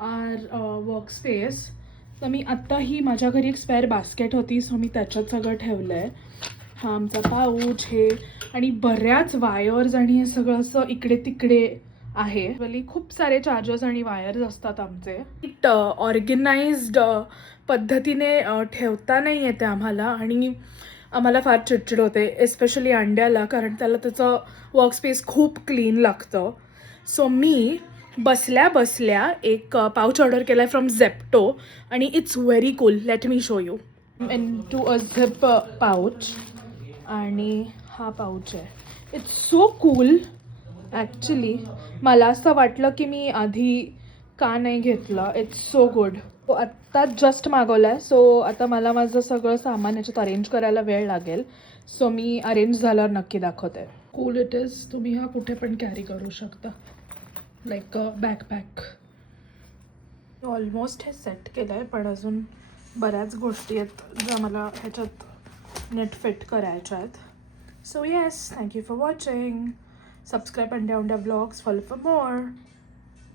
R work space. तर मी आत्ता ही माझ्या घरी एक स्पेअर बास्केट होती, सो मी त्याच्यात सगळं ठेवलं आहे. हा आमचा पाऊच हे, आणि बऱ्याच वायर्स आणि हे सगळं असं इकडे तिकडे आहे. खूप सारे चार्जर्स आणि वायर्स असतात आमचे. ऑर्गनाइज्ड पद्धतीने ठेवता नाही येते आम्हाला, आणि आम्हाला फार चिडचिड होते, एस्पेशली अंड्याला, कारण त्याला त्याचं वर्कस्पेस खूप क्लीन लागतं. सो मी बसल्या बसल्या एक पाऊच ऑर्डर केला आहे फ्रॉम झेप्टो, आणि it's very cool. Let me show you. Into a zip pouch, आणि हा पाऊच आहे. It's so cool. ॲक्च्युली मला असं वाटलं की मी आधी का नाही घेतलं. It's so good. आत्ता जस्ट मागवलं आहे, सो आता मला माझं सगळं सामान याच्यात अरेंज करायला वेळ लागेल. सो मी अरेंज झाल्यावर नक्की दाखवते. Cool it is. तुम्ही हा कुठे पण कॅरी करू शकता, लाईक बॅकपॅक. ऑलमोस्ट हे सेट केलं आहे, पण अजून बऱ्याच गोष्टी आहेत ज्या मला ह्याच्यात नेट फिट करायच्या आहेत. So yes, thank you for watching. Subscribe Andya Andya Vlogs. Follow for more.